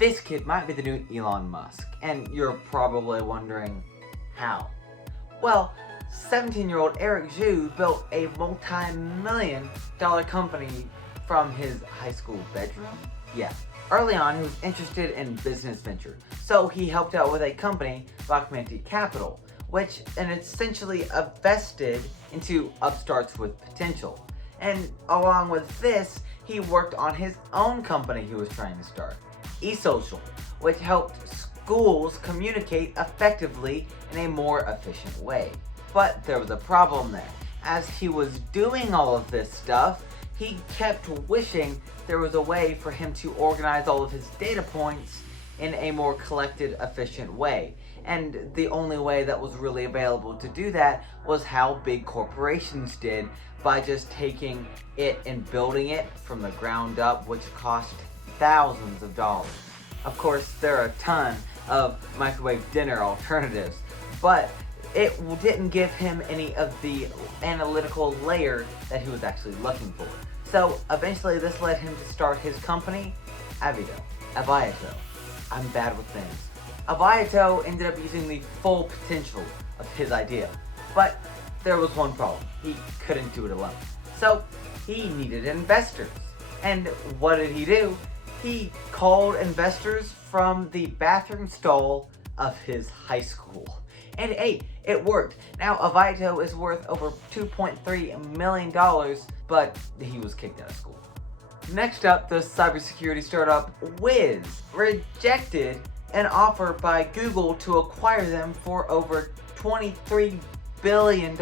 this kid might be the new Elon Musk, and you're probably wondering, how? Well, 17-year-old Eric Zhu built a multi-million-dollar company from his high school bedroom? Yeah. Early on, he was interested in business venture, so he helped out with a company, Augmented Capital, which essentially invested into upstarts with potential. And along with this, he worked on his own company he was trying to start, eSocial, which helped schools communicate effectively in a more efficient way. But there was a problem there. As he was doing all of this stuff, he kept wishing there was a way for him to organize all of his data points in a more collected, efficient way. And the only way that was really available to do that was how big corporations did, by just taking it and building it from the ground up, which cost thousands of dollars. Of course, there are a ton of microwave dinner alternatives, but it didn't give him any of the analytical layer that he was actually looking for. So eventually this led him to start his company, Aviato. I'm bad with names. Aviato ended up using the full potential of his idea, but there was one problem. He couldn't do it alone. So he needed investors. And what did he do? He called investors from the bathroom stall of his high school. And hey, it worked. Now Aviato is worth over $2.3 million, but he was kicked out of school. Next up, the cybersecurity startup Wiz rejected an offer by Google to acquire them for over $23 billion.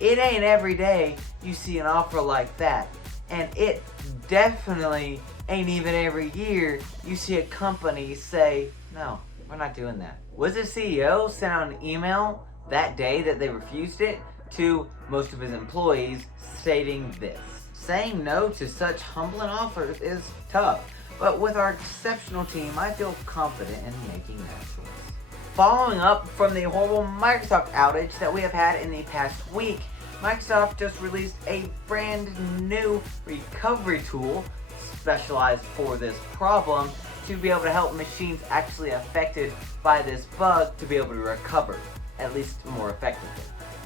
It ain't every day you see an offer like that, and it definitely ain't even every year you see a company say, no, we're not doing that. Wiz's CEO sent out an email that day that they refused it to most of his employees, stating this: saying no to such humbling offers is tough, but with our exceptional team, I feel confident in making that choice. Following up from the horrible Microsoft outage that we have had in the past week, Microsoft just released a brand new recovery tool specialized for this problem to be able to help machines actually affected by this bug to be able to recover, at least more effectively.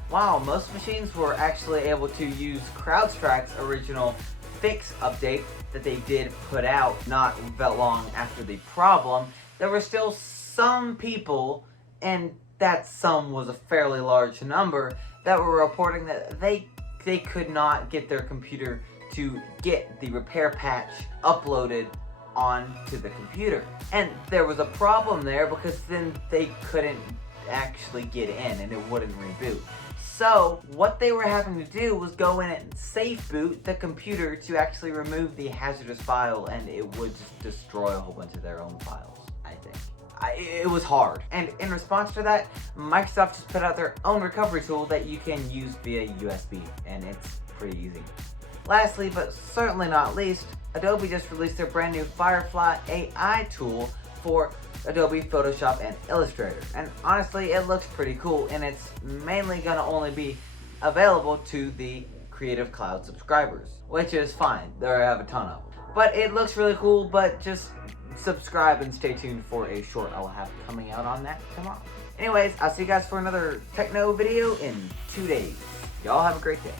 While most machines were actually able to use CrowdStrike's original fix update that they did put out not that long after the problem, there were still some people, and that some was a fairly large number, that were reporting that they could not get their computer to get the repair patch uploaded onto the computer. And there was a problem there because then they couldn't actually get in and it wouldn't reboot. So what they were having to do was go in and safe boot the computer to actually remove the hazardous file, and it would just destroy a whole bunch of their own files, I think. It was hard. And in response to that, Microsoft just put out their own recovery tool that you can use via USB, and it's pretty easy. Lastly, but certainly not least, Adobe just released their brand new Firefly AI tool for Adobe Photoshop and Illustrator. And honestly, it looks pretty cool, and it's mainly gonna only be available to the Creative Cloud subscribers, which is fine. There I have a ton of them. But it looks really cool, but just subscribe and stay tuned for a short I'll have coming out on that tomorrow. Anyways, I'll see you guys for another TechKnow video in 2 days. Y'all have a great day.